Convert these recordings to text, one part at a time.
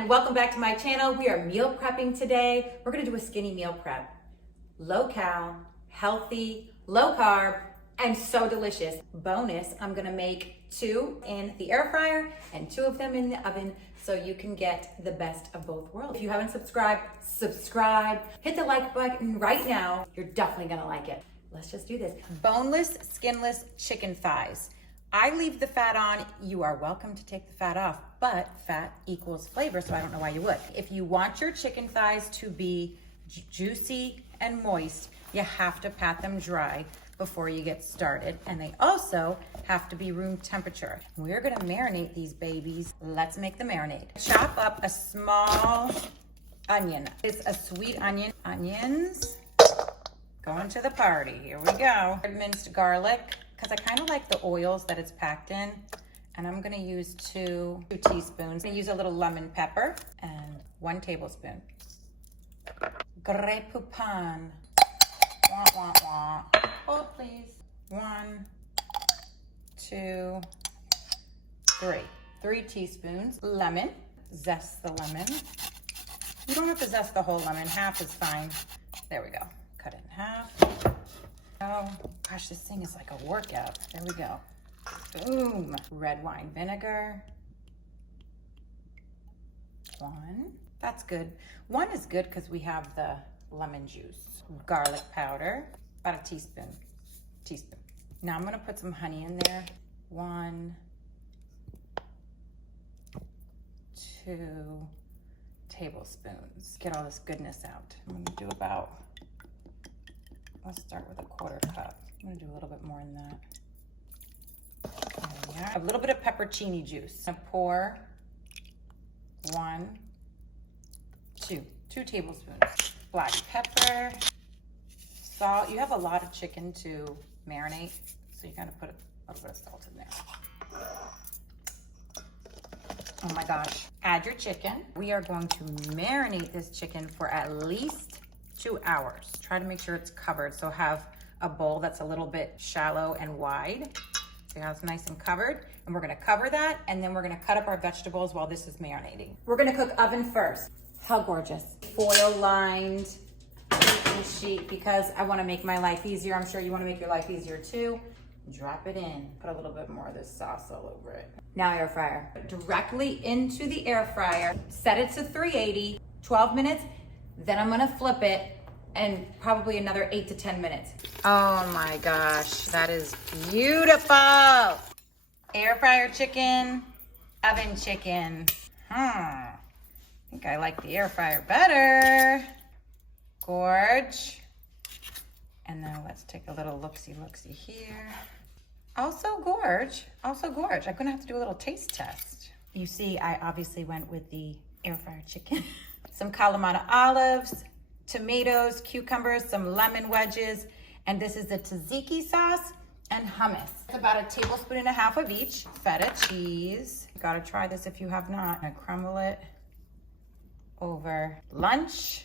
And welcome back to my channel. We are meal prepping today. We're gonna do a skinny meal prep. Low cal, healthy, low carb, and so delicious. Bonus, I'm gonna make 2 in the air fryer and 2 of them in the oven so you can get the best of both worlds. If you haven't subscribed, subscribe. Hit the like button right now. You're definitely gonna like it. Let's just do this. Boneless, skinless chicken thighs. I leave the fat on. You are welcome to take the fat off, but fat equals flavor, so I don't know why you would. If you want your chicken thighs to be juicy and moist, you have to pat them dry before you get started. And they also have to be room temperature. We're gonna marinate these babies. Let's make the marinade. Chop up a small onion. It's a sweet onion. Onions, going to the party. Here we go. Minced garlic, because I kind of like the oils that it's packed in. And I'm gonna use 2 teaspoons. I'm gonna use a little lemon pepper and 1 tablespoon. Grey poupon. Wah, wah, wah. Oh, please. 1, 2, 3. 3 teaspoons. Lemon. Zest the lemon. You don't have to zest the whole lemon. Half is fine. There we go. Cut it in half. Oh, gosh, this thing is like a workout. There we go. Boom. Red wine vinegar. 1. That's good. 1 is good because we have the lemon juice. Garlic powder, about a teaspoon. Now I'm gonna put some honey in there. 1, 2 tablespoons. Get all this goodness out. I'm gonna do about, let's start with a 1/4 cup. I'm gonna do a little bit more than that. There we are. A little bit of peppercini juice. I'm gonna pour 1, 2 tablespoons. Black pepper, salt. You have a lot of chicken to marinate, so you gotta put a little bit of salt in there. Oh my gosh. Add your chicken. We are going to marinate this chicken for at least 2 hours. Try to make sure it's covered. So have a bowl that's a little bit shallow and wide. So it's nice and covered. And we're gonna cover that, and then we're gonna cut up our vegetables while this is marinating. We're gonna cook oven first. How gorgeous. Foil lined sheet, because I wanna make my life easier. I'm sure you wanna make your life easier too. Drop it in. Put a little bit more of this sauce all over it. Now air fryer. Directly into the air fryer. Set it to 380, 12 minutes. Then I'm gonna flip it and probably another 8 to 10 minutes. Oh my gosh, that is beautiful. Air fryer chicken, oven chicken. I think I like the air fryer better. Gorge. And then let's take a little look-see here. Also gorge. I'm gonna have to do a little taste test. You see, I obviously went with the air fryer chicken. Some Kalamata olives, tomatoes, cucumbers, some lemon wedges, and this is the tzatziki sauce and hummus. It's about 1.5 tablespoons of each. Feta cheese. You gotta try this if you have not. I crumble it over lunch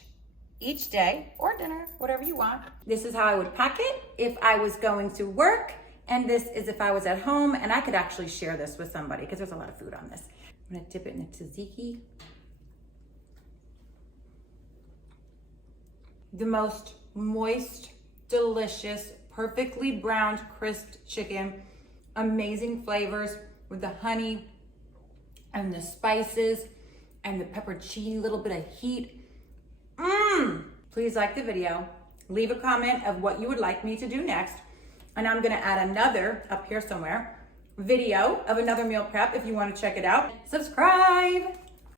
each day or dinner, whatever you want. This is how I would pack it if I was going to work, and this is if I was at home, and I could actually share this with somebody because there's a lot of food on this. I'm gonna dip it in the tzatziki. The most moist, delicious, perfectly browned, crisped chicken. Amazing flavors with the honey and the spices and the pepperoni, little bit of heat. Please like the video. Leave a comment of what you would like me to do next. And I'm gonna add another, up here somewhere, video of another meal prep if you wanna check it out. Subscribe.